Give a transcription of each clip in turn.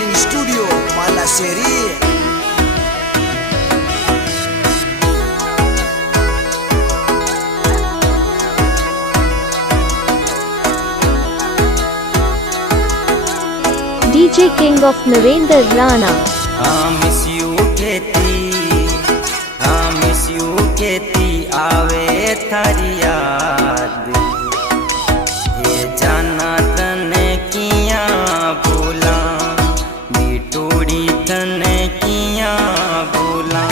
Recording studio Mala Sheri. DJ King of Narendra Rana। Miss you कहती आवे थारी याद, ये जाना तने किया भूला, बिटूड़ी तने किया भूला।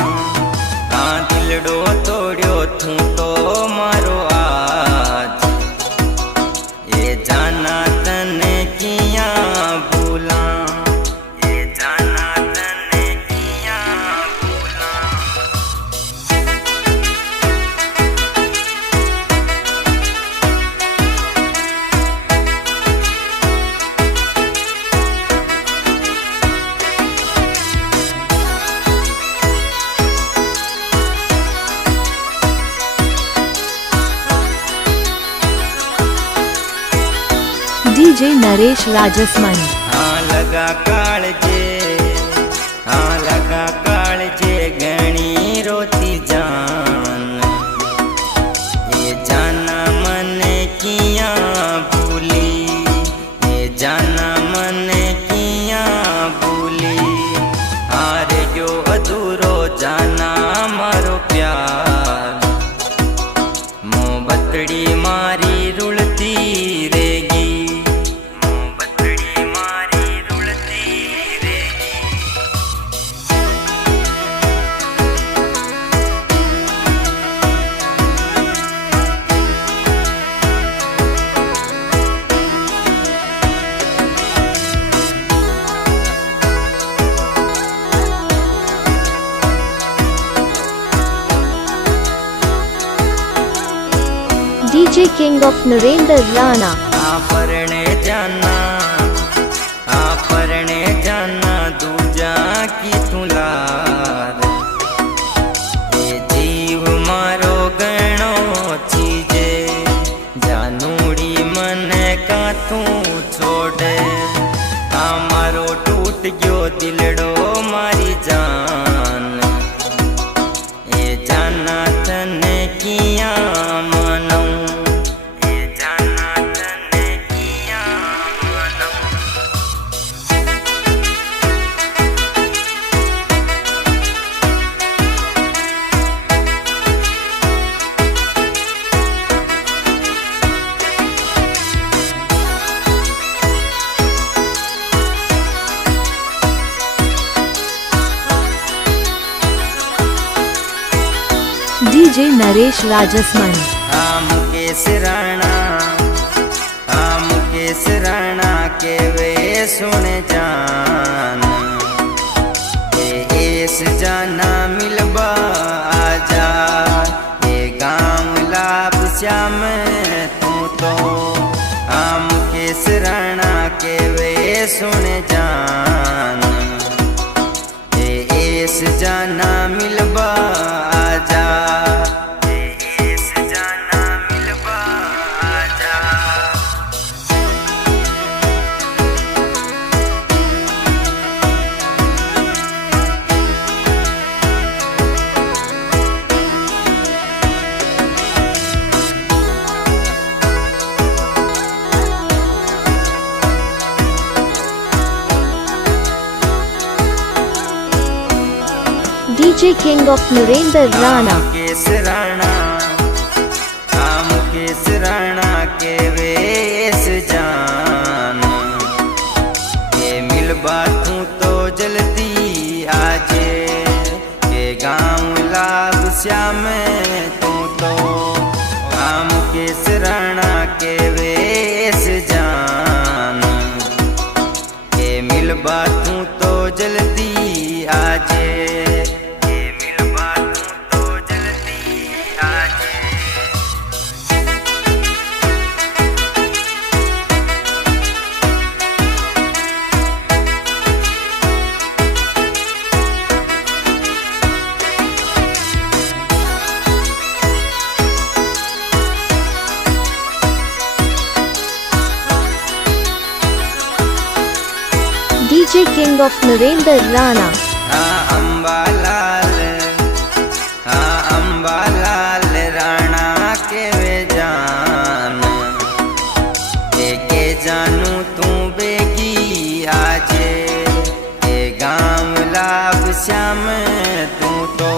दिलड़ो तोड़ो थू तो मारो आज, ये जाना तने किया भूला, ये जाना तने किया भूला। DJ नरेश राजसमन। लगा कालजे घणी रोती जान, ये जाना मन किया भूली, ये जाना मन किया भूली। हारे जो अधूरो जाना मारो प्यार, मोहब्बतड़ी मारी रुलती रेगी, DJ King of Narendra Rana। आपरने जाना दूजा की तुलार, ये जीव मारो गणो चीजे, जानूड़ी मन का तू छोड़े। मारो टूट गयो दिलड़ो मारी जान, ये जाना तने किया मानो, ये जाना तने किया मानो। DJ नरेश राजसमन। मुकेश राणा के वे सुन जान, एस जाना मिलबा आजा, ये गाँव लाभ श्याम तू तो। मुकेश राणा के वे सुन जान, एस जाना मिलबा आजा, एस जाना मिलबा आजा। DJ King of Narendra Rana। Mukesh Rana के वेश जान, ये मिलबा तू तो जल्दी आजे, ये गाँव लाभ श्याम तू तो। मुकेश राणा के वेश जान, ये मिलबा तू तो जल्दी आजे, ये मिलबा तू तो जल्दी आजे। DJ King of Narendra Rana. Ambalal Rana કે વે જાન કે જાનું તું બેગી આજે એ ગામ લાભ શ્યામ તું તો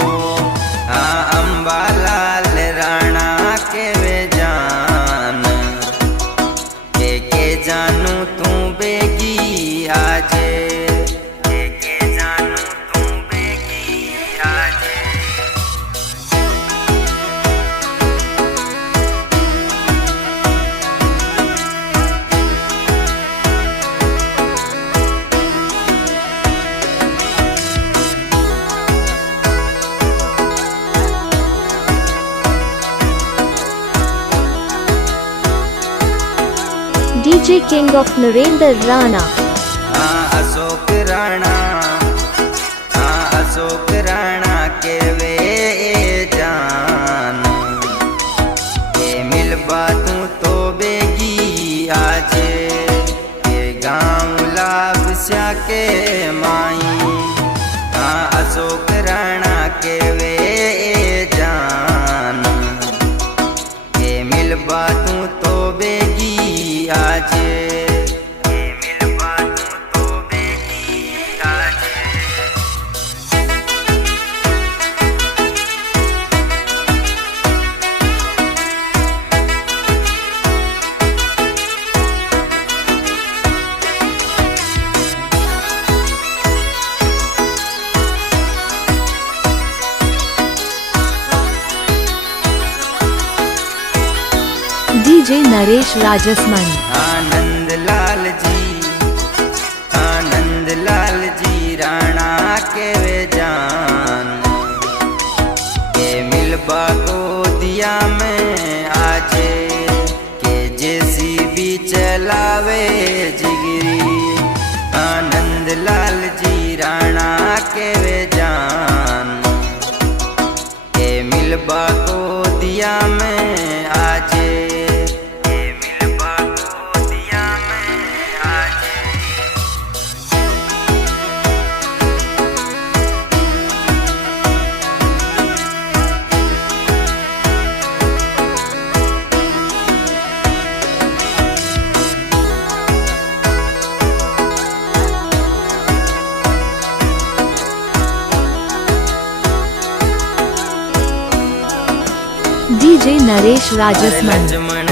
અંબાલાલ રાણા કે વે જાન કે જાનું તું બેગી આજે DJ King of Narendra Rana. Ashok Rana કે વે જાન કે મિલબા તું તો બેગી આજે કે ગામ લાભ શ્યા કે માઈ અશોક રાણા કે વે જાન કે મિલબા તું તો બેગી આજે DJ Naresh Rajasman. आनंदलाल जी राणा के वे जान के मिलबा को दिया में आजे के जेसीबी चलावे जिगरी आनंदलाल जी राणा के वे जान के मिलबा को दिया में आजे DJ Naresh Rajasman. लक्ष्मण